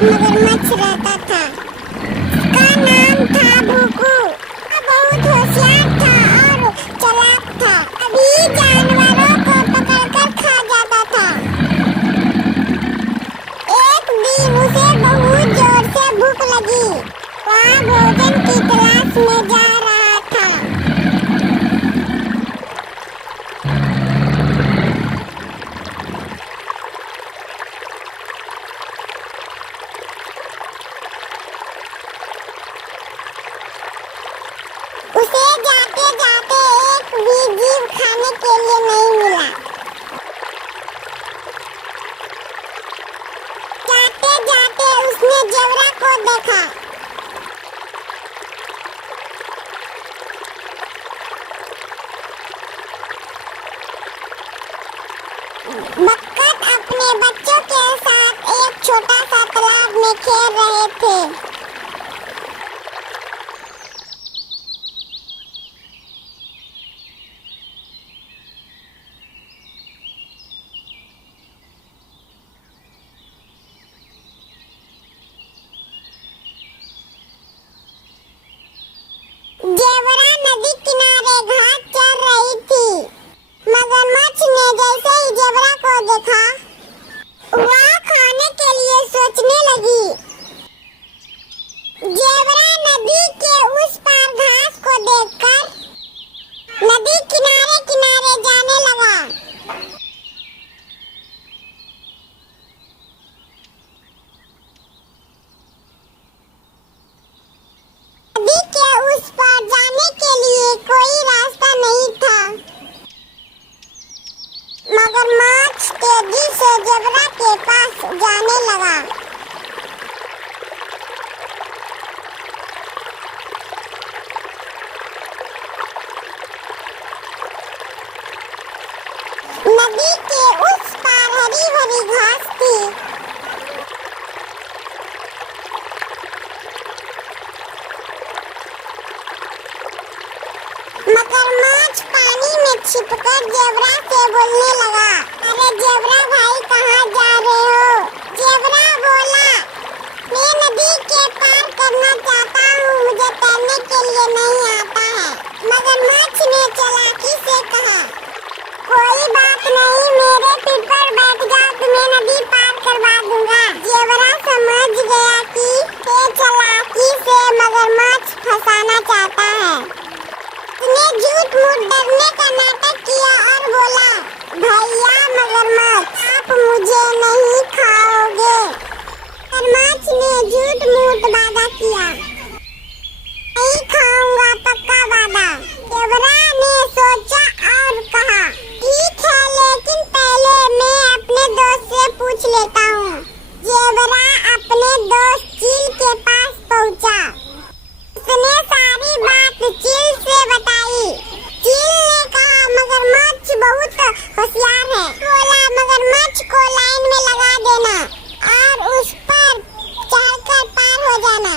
मगरमच्छ रहता था। उसका नाम था भूकू। वह बहुत होशियार था और चालाक था। सभी जानवरों को पकड़कर खा जाता था। एक दिन उसे बहुत जोर से भूख लगी। वह भोजन की तलाश में जा रहा था। उसे जाते जाते एक भी जीव खाने के लिए नहीं मिला। जाते जाते उसने जेब्रा को देखा। बतख अपने बच्चों के साथ एक छोटा सा तालाब में खेल रहे थे। जेब्रा नदी किनारे घास चर रही थी। मगरमच्छ ने जैसे ही जेब्रा को देखा, वह खाने के लिए सोचने लगी। जेब्रा नदी के उस पार घास को देखकर नदी किनारे किनारे जाने लगा। नदी के उस पार जाने के लिए कोई रास्ता नहीं था। मगरमच्छ तेजी से जेब्रा के पास जाने लगा। नदी के उस पार हरी भरी घास थी। मगरमच्छ पानी में छिपकर जेब्रा से बोलने लगा। अरे जेब्रा भाई, कहाँ जा रहे हो? जेब्रा बोला, मैं नदी के पार करना चाहता हूँ, मुझे तैरने के लिए नहीं आता है। मगरमच्छ ने चालाकी से कहा, कोई बात नहीं, मेरे पीठ पर बैठ जाओ, तुम्हें नदी पार करवा दूंगा। जेब्रा समझ गया कि ये चालाकी से मगरमच्छ फंसाना चाहता है। उसने झूठ मूठ डरने का नाटक किया और बोला, भैया मगरमच्छ, आप मुझे नहीं खाओगे। मगरमच्छ ने झूठ मूठ वादा किया, नहीं खाऊंगा, पक्का वादा। जेब्रा ने सोचा और कहा, ठीक है, लेकिन पहले मैं अपने दोस्त से पूछ लेता हूँ। जेब्रा अपने दोस्त चील के पास पहुँचा। उसने सारी बात चील से बताई। चील ने कहा, मगरमच्छ बहुत होशियार है। बोला, मगरमच्छ को लाइन में लगा देना और उस पर चढ़कर पार हो जाना।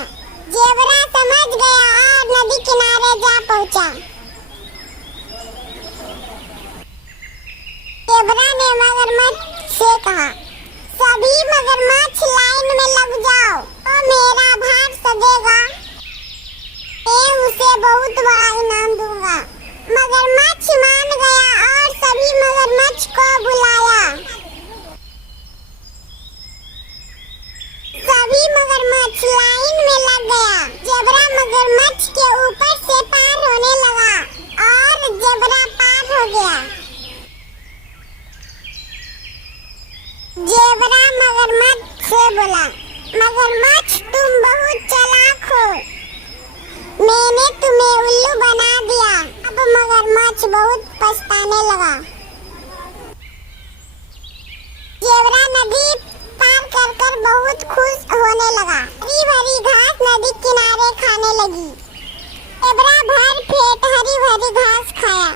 जेब्रा समझ गया और नदी किनारे जा पहुंचा। जेब्रा ने मगरमच्छ से कहा, सभी मगरमच्छ लाइन में लग जाओ तो मेरा भाग सधेगा। मैं उसे बहुत बड़ा इनाम दूंगा। मगरमच्छ मान गया और सभी मगरमच्छ को बुलाया। सभी मगरमच्छ लाइन में लग गया। जेब्रा मगरमच्छ के ऊपर से पार होने लगा और जेब्रा पार हो गया। जेब्रा मगरमच्छ से बोला, मगरमच्छ तुम बहुत चालाक हो, मैंने तुम्हें उल्लू बना दिया। अब मगरमच्छ बहुत पछताने लगा। जेब्रा नदी पार कर कर बहुत खुश होने लगा। हरी भरी घास नदी किनारे खाने लगी। जेब्रा भर पेट हरी भरी घास खाया।